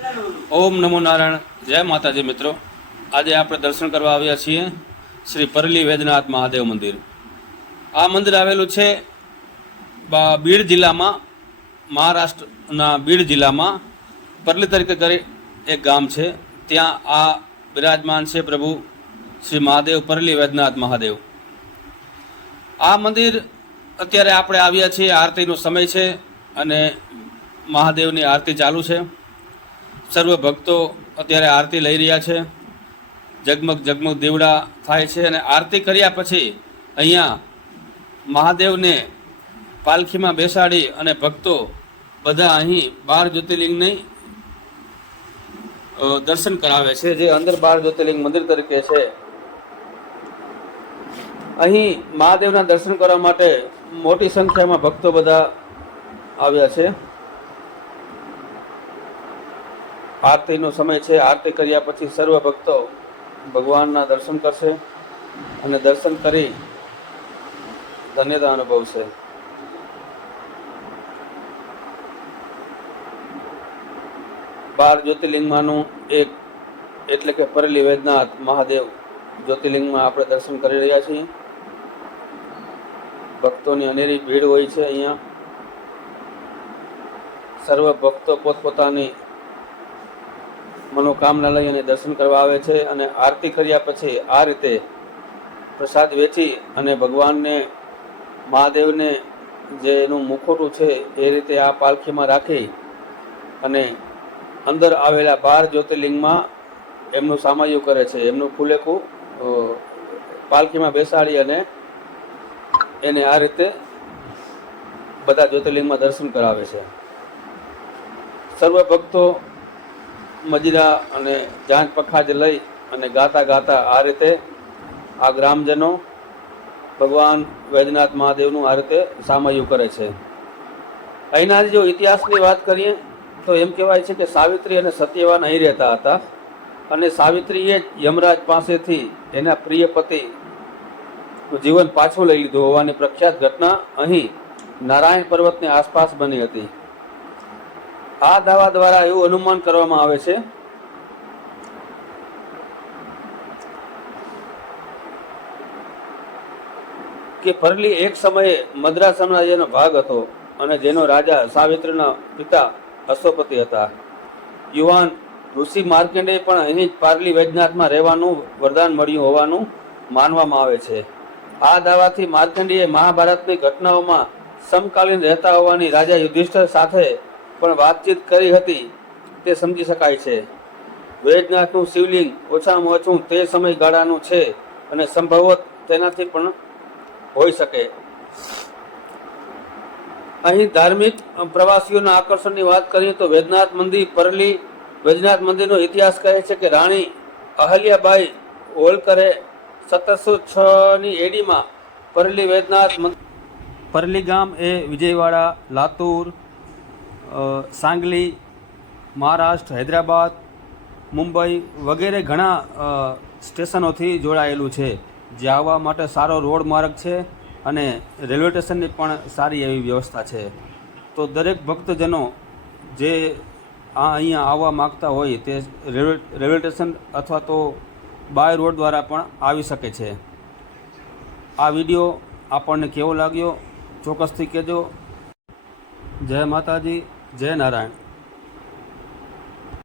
ઓમ નમો નારાયણ. જય માતાજી મિત્રો. આજે આપણે દર્શન કરવા આવ્યા છીએ શ્રી પરલી વૈદ્યનાથ મહાદેવ મંદિર. આ મંદિર આવેલું છે બીડ જિલ્લામાં, મહારાષ્ટ્રના બીડ જિલ્લામાં પરલી તરીકે કરી એક ગામ છે. ત્યાં આ બિરાજમાન છે પ્રભુ શ્રી મહાદેવ, પરલી વૈદ્યનાથ મહાદેવ. આ મંદિર અત્યારે આપણે આવ્યા છીએ, આરતીનો સમય છે અને મહાદેવની આરતી ચાલુ છે. સર્વ ભક્તો અત્યારે આરતી લઈ રહ્યા છે. જગમગ જગમગ દીવડા થાય છે અને આરતી કર્યા પછી અહીંયા મહાદેવને પાલખીમાં બેસાડી અને ભક્તો બધા અહીં 12 જ્યોતિર્લિંગની દર્શન કરાવે છે, જે અંદર 12 જ્યોતિર્લિંગ મંદિર તરીકે છે. અહીં મહાદેવના દર્શન કરવા માટે મોટી સંખ્યામાં ભક્તો બધા આવ્યા છે. આરતીનો સમય છે. આરતી કર્યા પછી સર્વ ભક્તો ભગવાનના દર્શન કરશે અને દર્શન કરી ધન્યતા અનુભવશે. બાર જ્યોતિર્લિંગમાંનું એક એટલે કે પરલી વૈદ્યનાથ મહાદેવ જ્યોતિર્લિંગમાં આપણે દર્શન કરી રહ્યા છીએ. ભક્તોની અનેરી ભીડ હોય છે. અહીંયા સર્વ ભક્તો પોતપોતાની મનોકામના લઈ અને દર્શન કરવા આવે છે અને આરતી કર્યા પછી આ રીતે પ્રસાદ વેચી અને ભગવાનને, મહાદેવને જે એનું મુખોટું છે એ રીતે આ પાલખીમાં રાખી અને અંદર આવેલા 12 જ્યોતિર્લિંગમાં એમનું સામૈયું કરે છે. એમનું ફુલેકું પાલખીમાં બેસાડી અને એને આ રીતે બધા જ્યોતિર્લિંગમાં દર્શન કરાવે છે. સર્વ ભક્તો મજીરા અને જાંજ પખાજ લઈ અને ગાતા ગાતા આ રીતે આ ગ્રામજનો ભગવાન વૈદ્યનાથ મહાદેવનું આ રીતે સામૈયું કરે છે. અહીંના જો ઇતિહાસની વાત કરીએ તો એમ કહેવાય છે કે સાવિત્રી અને સત્યવાન અહીં રહેતા હતા અને સાવિત્રીએ યમરાજ પાસેથી એના પ્રિય પતિ જીવન પાછું લઈ લીધું હોવાની પ્રખ્યાત ઘટના અહીં નારાયણ પર્વતની આસપાસ બની હતી. આ દાવા દ્વારા એવું અનુમાન કરવામાં આવે છે કે પરલી એક સમયે મદ્રાસ સામ્રાજ્યનો ભાગ હતો અને જેનો રાજા સાવિત્રીના પિતા અશ્વપતિ હતા. યુવાન ઋષિ માર્કંડેય પણ અહીં જ પારલી વૈદ્યનાથમાં રહેવાનું વરદાન મળ્યું હોવાનું માનવામાં આવે છે. આ દાવાથી માર્કંડેયે મહાભારતની ઘટનાઓમાં સમકાલીન રહેતા હોવાની રાજા યુધિષ્ઠિર સાથે પણ વાતચીત કરી હતી તે સમજી શકાય છે. વૈદ્યનાથનું શિવલિંગ ઓછામાં ઓછું તે સમયગાળાનું છે અને સંભવત તેનાથી પણ હોઈ શકે. અહીં ધાર્મિક પ્રવાસીઓના આકર્ષણની વાત કરીએ તો વૈદ્યનાથ મંદિર, પરલી વૈદ્યનાથ મંદિરનો ઇતિહાસ કહે છે કે રાણી અહલ્યાબાઈ હોલકરે 1706ની એડીમાં પરલી વૈદ્યનાથ પરલી ગામ એ વિજયવાડા, લાતુર, સાંગલી, મહારાષ્ટ્ર, હૈદરાબાદ, મુંબઈ વગેરે ઘણા સ્ટેશનોથી જોડાયેલું છે. જે આવવા માટે સારો રોડ માર્ગ છે અને રેલવે સ્ટેશનની પણ સારી એવી વ્યવસ્થા છે. તો દરેક ભક્તજનો જે અહીંયા આવવા માગતા હોય તે રેલવે સ્ટેશન અથવા તો બાય રોડ દ્વારા પણ આવી શકે છે. આ વિડીયો આપણને કેવો લાગ્યો ચોક્કસથી કહેજો. જય માતાજી, જય નારાયણ.